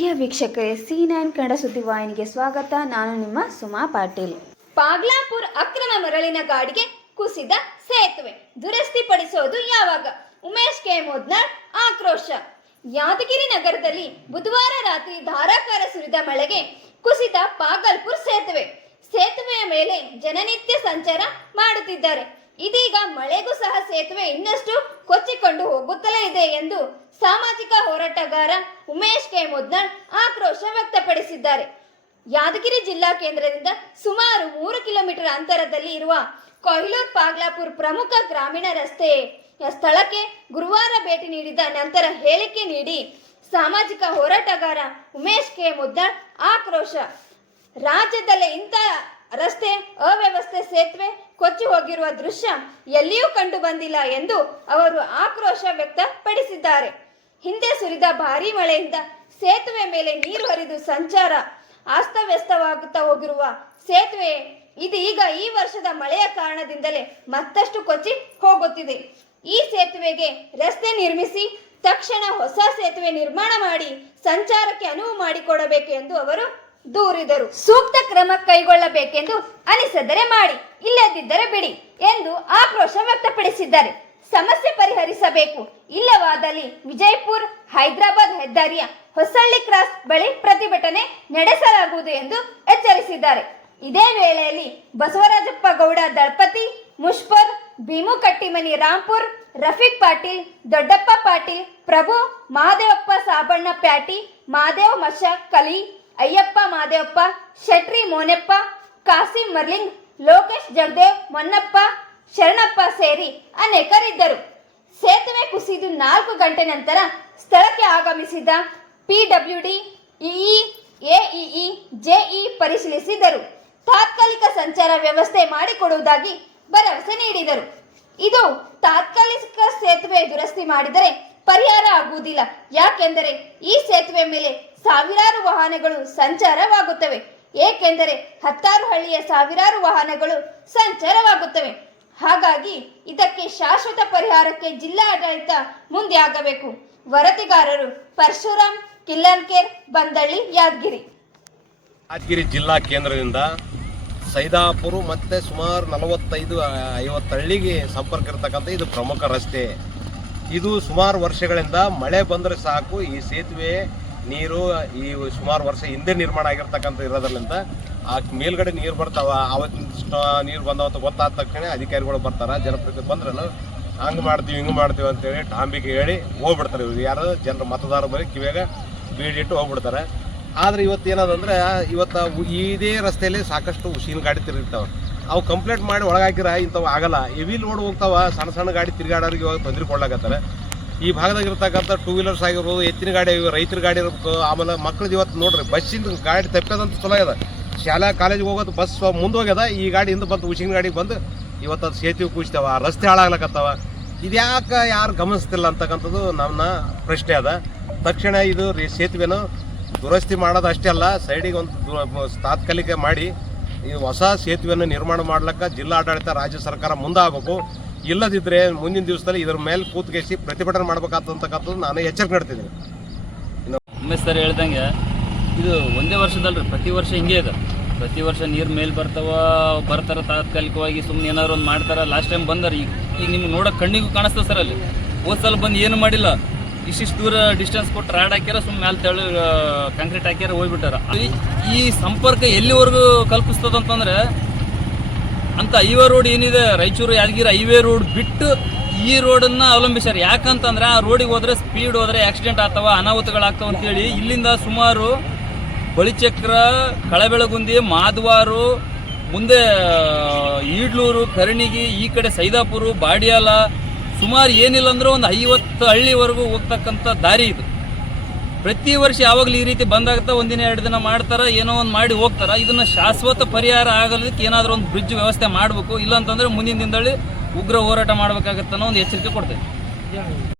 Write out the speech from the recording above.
ಪ್ರಿಯ ವೀಕ್ಷಕರೇ C nine Kannada ಸುದ್ದಿವಾಹಿನಿಗೆ ಸ್ವಾಗತ. ನಾನು ನಿಮ್ಮ ಸುಮಾ ಪಾಟೀಲ್. ಪಾಗ್ಲಾಪುರ್ ಅಕ್ರಮ ಮರಳಿನ ಗಾಡಿಗೆ ಕುಸಿದ ಸೇತುವೆ. ದುರಸ್ತಿ ಪಡಿಸೋದು ಯಾವಾಗ? ಉಮೇಶ್ ಕೆ. ಆಕ್ರೋಶ. ಯಾದಗಿರಿ ನಗರದಲ್ಲಿ ಬುಧವಾರ ರಾತ್ರಿ ಧಾರಾಕಾರ ಸುರಿದ ಮಳೆಗೆ ಕುಸಿದ ಪಾಗಲ್ಪುರ್ ಸೇತುವೆ. ಸೇತುವೆಯ ಮೇಲೆ ಜನನಿತ್ಯ ಸಂಚಾರ ಮಾಡುತ್ತಿದ್ದಾರೆ. ಇದೀಗ ಮಳೆಗೂ ಸಹ ಸೇತುವೆ ಇನ್ನಷ್ಟು ಕೊಚ್ಚಿಕೊಂಡು ಇದೆ ಎಂದು ಸಾಮಾಜಿಕ ಹೋರಾಟಗಾರ ಉಮೇಶ್ ಕೆ. ಮುದ್ನಾಳ್ ಆಕ್ರೋಶ ವ್ಯಕ್ತಪಡಿಸಿದ್ದಾರೆ. ಯಾದಗಿರಿ ಜಿಲ್ಲಾ ಕೇಂದ್ರದಿಂದ ಸುಮಾರು ಮೂರು ಕಿಲೋಮೀಟರ್ ಅಂತರದಲ್ಲಿ ಇರುವ ಕೊಹ್ಲೂರ್ ಪಾಗ್ಲಾಪುರ್ ಪ್ರಮುಖ ಗ್ರಾಮೀಣ ರಸ್ತೆ ಸ್ಥಳಕ್ಕೆ ಗುರುವಾರ ಭೇಟಿ ನೀಡಿದ ನಂತರ ಹೇಳಿಕೆ ನೀಡಿ ಸಾಮಾಜಿಕ ಹೋರಾಟಗಾರ ಉಮೇಶ್ ಕೆ. ಮುದ್ದಾಳ್ ಆಕ್ರೋಶ. ರಾಜ್ಯದಲ್ಲೇ ಇಂಥ ರಸ್ತೆ ಅವ್ಯವಸ್ಥೆ ಸೇತುವೆ ಕೊಚ್ಚಿ ಹೋಗಿರುವ ದೃಶ್ಯ ಎಲ್ಲಿಯೂ ಕಂಡು ಬಂದಿಲ್ಲ ಎಂದು ಅವರು ಆಕ್ರೋಶ ವ್ಯಕ್ತಪಡಿಸಿದ್ದಾರೆ. ಹಿಂದೆ ಸುರಿದ ಭಾರೀ ಮಳೆಯಿಂದ ಸೇತುವೆ ಮೇಲೆ ನೀರು ಹರಿದು ಸಂಚಾರ ಅಸ್ತವ್ಯಸ್ತವಾಗುತ್ತಾ ಹೋಗಿರುವ ಸೇತುವೆ ಇದೀಗ ಈ ವರ್ಷದ ಮಳೆಯ ಕಾರಣದಿಂದಲೇ ಮತ್ತಷ್ಟು ಕೊಚ್ಚಿ ಹೋಗುತ್ತಿದೆ. ಈ ಸೇತುವೆಗೆ ರಸ್ತೆ ನಿರ್ಮಿಸಿ ತಕ್ಷಣ ಹೊಸ ಸೇತುವೆ ನಿರ್ಮಾಣ ಮಾಡಿ ಸಂಚಾರಕ್ಕೆ ಅನುವು ಮಾಡಿಕೊಡಬೇಕು ಎಂದು ಅವರು ದೂರಿದರು ಸೂಕ್ತ ಕ್ರಮ ಕೈಗೊಳ್ಳಬೇಕೆಂದು ಅನಿಸಿದರೆ ಮಾಡಿ, ಇಲ್ಲದಿದ್ದರೆ ಬಿಡಿ ಎಂದು ಆಕ್ರೋಶ ವ್ಯಕ್ತಪಡಿಸಿದ್ದಾರೆ. ಸಮಸ್ಯೆ ಪರಿಹರಿಸಬೇಕು. ಇಲ್ಲವಾದಲ್ಲಿ ವಿಜಯಪುರ್ ಹೈದರಾಬಾದ್ ಹೆದ್ದಾರಿಯ ಹೊಸಳ್ಳಿ ಕ್ರಾಸ್ ಬಳಿ ಪ್ರತಿಭಟನೆ ನಡೆಸಲಾಗುವುದು ಎಂದು ಎಚ್ಚರಿಸಿದ್ದಾರೆ. ಇದೇ ವೇಳೆಯಲ್ಲಿ ಬಸವರಾಜಪ್ಪ ಗೌಡ, ದಳಪತಿ ಮುಷ್ಪರ್, ಭೀಮು ಕಟ್ಟಿಮನಿ ರಾಂಪುರ್, ರಫೀಕ್ ಪಾಟೀಲ್, ದೊಡ್ಡಪ್ಪ ಪಾಟೀಲ್, ಪ್ರಭು ಮಹದೇವಪ್ಪ ಸಾಬಣ್ಣ ಪ್ಯಾಟಿ, ಮಾದೇವ್ ಮಶ, ಕಲಿ ಅಯ್ಯಪ್ಪ, ಮಾದೇವಪ್ಪ, ಶೆಟ್ರಿ, ಮೋನೆಪ್ಪ, ಕಾಸಿಂ, ಮರ್ಲಿಂಗ್, ಲೋಕೇಶ್, ಜಗದೇವ್, ಮೊನ್ನಪ್ಪ, ಶರಣಪ್ಪ ಸೇರಿ ಅನೇಕರಿದ್ದರು. ಸೇತುವೆ ಕುಸಿದು ನಾಲ್ಕು ಗಂಟೆ ನಂತರ ಸ್ಥಳಕ್ಕೆ ಆಗಮಿಸಿದ ಪಿಡಬ್ಲ್ಯೂಡಿ ಇಇ ಎಇಇ ಜೆಇ ಪರಿಶೀಲಿಸಿದರು. ತಾತ್ಕಾಲಿಕ ಸಂಚಾರ ವ್ಯವಸ್ಥೆ ಮಾಡಿಕೊಡುವುದಾಗಿ ಭರವಸೆ ನೀಡಿದರು. ಇದು ತಾತ್ಕಾಲಿಕ ಸೇತುವೆ ದುರಸ್ತಿ ಮಾಡಿದರೆ ಪರಿಹಾರ ಆಗುವುದಿಲ್ಲ. ಯಾಕೆಂದರೆ ಈ ಸೇತುವೆ ಮೇಲೆ ಸಾವಿರಾರು ವಾಹನಗಳು ಸಂಚಾರವಾಗುತ್ತವೆ. ಏಕೆಂದರೆ ಹತ್ತಾರು ಹಳ್ಳಿಯ ಸಾವಿರಾರು ವಾಹನಗಳು ಸಂಚಾರವಾಗುತ್ತವೆ. ಹಾಗಾಗಿ ಇದಕ್ಕೆ ಶಾಶ್ವತ ಪರಿಹಾರಕ್ಕೆ ಜಿಲ್ಲಾಡಳಿತ ಮುಂದೆ ಆಗಬೇಕು ವರದಿಗಾರರು ಪರಶುರಾಮ್ ಕಿಲ್ಲನ್ಕೇರ್, ಬಂದಳ್ಳಿ, ಯಾದಗಿರಿ. ಯಾದಗಿರಿ ಜಿಲ್ಲಾ ಕೇಂದ್ರದಿಂದ ಸೈದಾಪುರ ಮತ್ತು ಸುಮಾರು ನಲವತ್ತೈದು ಐವತ್ತು ಹಳ್ಳಿಗೆ ಸಂಪರ್ಕ ಇರತಕ್ಕಂಥ ಇದು ಪ್ರಮುಖ ರಸ್ತೆ. ಇದು ಸುಮಾರು ವರ್ಷಗಳಿಂದ ಮಳೆ ಬಂದರೆ ಸಾಕು, ಈ ಸೇತುವೆ ನೀರು ಈ ಸುಮಾರು ವರ್ಷ ಹಿಂದೆ ನಿರ್ಮಾಣ ಆಗಿರ್ತಕ್ಕಂಥ ಇರೋದ್ರಿಂದ ಆ ಮೇಲ್ಗಡೆ ನೀರು ಬರ್ತಾವ ಅವತ್ತಿನ ನೀರು ಬಂದವ ಅಂತ ಗೊತ್ತಾದ ತಕ್ಷಣ ಅಧಿಕಾರಿಗಳು ಬರ್ತಾರೆ ಜನಪ್ರತಿ ಬಂದ್ರೆ ಹಂಗೆ ಮಾಡ್ತೀವಿ, ಹಿಂಗೆ ಮಾಡ್ತೀವಿ ಅಂತೇಳಿ ಟಾಂಬಿಗೆ ಹೇಳಿ ಹೋಗ್ಬಿಡ್ತಾರೆ ಇವ್ರು. ಯಾರು? ಜನರು ಮತದಾರ ಬರೀ ಕಿವಿಯಾಗ ಬೀಡಿಟ್ಟು ಹೋಗ್ಬಿಡ್ತಾರೆ. ಆದ್ರೆ ಇವತ್ತು ಏನದಂದ್ರೆ, ಇವತ್ತು ಇದೇ ರಸ್ತೆಯಲ್ಲಿ ಸಾಕಷ್ಟು ಉಸಿನ ಗಾಡಿ ತಿರುಗಿರ್ತಾವೆ. ಅವು ಕಂಪ್ಲೇಂಟ್ ಮಾಡಿ ಒಳಗಾಕಿರ ಇಂಥವು ಆಗಲ್ಲ. ಹೆವಿ ಲೋಡ್ ಹೋಗ್ತಾವ, ಸಣ್ಣ ಸಣ್ಣ ಗಾಡಿ ತಿರುಗಾಡೋರಿಗೆ ಇವಾಗ ತೊಂದರೆ ಕೊಡ್ಲಾಕತ್ತಾರೆ. ಈ ಭಾಗದಾಗ ಇರ್ತಕ್ಕಂಥ ಟೂ ವೀಲರ್ಸ್ ಆಗಿರ್ಬೋದು, ಎತ್ತಿನ ಗಾಡಿ ರೈತರ ಗಾಡಿ ಇರ್ಬೇಕು, ಆಮೇಲೆ ಮಕ್ಳದ್ದು ಇವತ್ತು ನೋಡ್ರಿ ಬಸ್ಸಿಂದ ಗಾಡಿ ತಪ್ಪದಂತ ಚಲೋ ಅದ ಶಾಲಾ ಕಾಲೇಜಿಗೆ ಹೋಗೋದು ಬಸ್ ಮುಂದೆ ಹೋಗ್ಯದ, ಈ ಗಾಡಿ ಹಿಂದೆ ಬಂದು ಉಸಿನ ಗಾಡಿಗೆ ಬಂದು ಇವತ್ತು ಅದು ಸೇತುವೆ ಕೂಚ್ತಾವ ರಸ್ತೆ ಹಾಳಾಗ್ಲಕತ್ತಾವ. ಇದ್ಯಾಕೆ ಯಾರು ಗಮನಿಸ್ತಿಲ್ಲ ಅಂತಕ್ಕಂಥದ್ದು ನನ್ನ ಪ್ರಶ್ನೆ ಅದ. ತಕ್ಷಣ ಇದು ಸೇತುವೆನ ದುರಸ್ತಿ ಮಾಡೋದು ಅಷ್ಟೇ ಅಲ್ಲ ಸೈಡಿಗೆ ಒಂದು ತಾತ್ಕಾಲಿಕ ಮಾಡಿ ಈ ಹೊಸ ಸೇತುವೆಯನ್ನು ನಿರ್ಮಾಣ ಮಾಡ್ಲಿಕ್ಕೆ ಜಿಲ್ಲಾಡಳಿತ, ರಾಜ್ಯ ಸರ್ಕಾರ ಮುಂದಾಗಬೇಕು. ಇಲ್ಲದಿದ್ದರೆ ಮುಂದಿನ ದಿವಸದಲ್ಲಿ ಇದರ ಮೇಲೆ ಕೂತ್ಕೇಸಿ ಪ್ರತಿಭಟನೆ ಮಾಡ್ಬೇಕಾಗ್ತಕ್ಕಂಥದ್ದು ನಾನು ಎಚ್ಚರಿಕೆ ನೀಡ್ತಿದ್ದೀನಿ. ಉಮೇಶ್ ಸರ್ ಹೇಳ್ದಂಗೆ, ಇದು ಒಂದೇ ವರ್ಷದಲ್ರಿ, ಪ್ರತಿ ವರ್ಷ ಹಿಂಗೆ ಇದೆ. ಪ್ರತಿ ವರ್ಷ ನೀರು ಮೇಲೆ ಬರ್ತಾವ, ಬರ್ತಾರೆ ತಾತ್ಕಾಲಿಕವಾಗಿ ಸುಮ್ಮನೆ ಏನಾದ್ರು ಒಂದು ಮಾಡ್ತಾರೆ. ಲಾಸ್ಟ್ ಟೈಮ್ ಬಂದಾರ, ಈಗ ಈಗ ನಿಮ್ಗೆ ನೋಡೋ ಕಣ್ಣಿಗೂ ಕಾಣಿಸ್ತದೆ ಸರ್ ಅಲ್ಲಿ. ಹೋದ್ಸಲ ಬಂದು ಏನು ಮಾಡಿಲ್ಲ. ಇಷ್ಟಿಷ್ಟು ದೂರ ಡಿಸ್ಟೆನ್ಸ್ ಕೊಟ್ಟು ರಾಡ್ ಹಾಕ್ಯಾರ ಸುಮ್ಮನೆ ಮ್ಯಾಲೆ ತೆಳು ಕಾಂಕ್ರೀಟ್ ಹಾಕ್ಯಾರ, ಹೋಗ್ಬಿಟ್ಟಾರ. ಈ ಸಂಪರ್ಕ ಎಲ್ಲಿವರೆಗೂ ಕಲ್ಪಿಸ್ತದಂತಂದ್ರೆ ಅಂತ ಹೈವೇ ರೋಡ್ ಏನಿದೆ? ರಾಯಚೂರು, ಯಾದಗಿರಿ ಹೈವೇ ರೋಡ್ ಬಿಟ್ಟು ಈ ರೋಡನ್ನ ಅವಲಂಬಿಸ್ಯಾರ. ಯಾಕಂತಂದ್ರೆ ಆ ರೋಡಿಗೆ ಹೋದ್ರೆ ಸ್ಪೀಡ್ ಹೋದ್ರೆ ಆಕ್ಸಿಡೆಂಟ್ ಆಗ್ತಾವ ಅನಾಹುತಗಳಾಗ್ತಾವ ಅಂತೇಳಿ ಇಲ್ಲಿಂದ ಸುಮಾರು ಬಳಿಚಕ್ರ, ಕಳಬೆಳಗುಂದಿ, ಮಾದವಾರು, ಮುಂದೆ ಈಡ್ಲೂರು, ಕರ್ಣಿಗಿ, ಈ ಕಡೆ ಸೈದಾಪುರ, ಬಾಡಿಯಾಲ, ಸುಮಾರು ಏನಿಲ್ಲ ಅಂದ್ರೆ ಒಂದು ಐವತ್ತು ಹಳ್ಳಿವರೆಗೂ ಹೋಗ್ತಕ್ಕಂಥ ದಾರಿ ಇದು. ಪ್ರತಿ ವರ್ಷ ಯಾವಾಗಲೂ ಈ ರೀತಿ ಬಂದಾಗ್ತಾ ಒಂದಿನ ಎರಡು ದಿನ ಮಾಡ್ತಾರ, ಏನೋ ಒಂದು ಮಾಡಿ ಹೋಗ್ತಾರ, ಇದನ್ನ ಶಾಶ್ವತ ಪರಿಹಾರ ಆಗಲಿಕ್ಕೆ ಏನಾದರೂ ಒಂದು ಬ್ರಿಡ್ಜ್ ವ್ಯವಸ್ಥೆ ಮಾಡಬೇಕು. ಇಲ್ಲಾಂತಂದ್ರೆ ಮುಂದಿನ ದಿನದಲ್ಲಿ ಉಗ್ರ ಹೋರಾಟ ಮಾಡಬೇಕಾಗತ್ತನ್ನೋ ಒಂದು ಎಚ್ಚರಿಕೆ ಕೊಡ್ತೇವೆ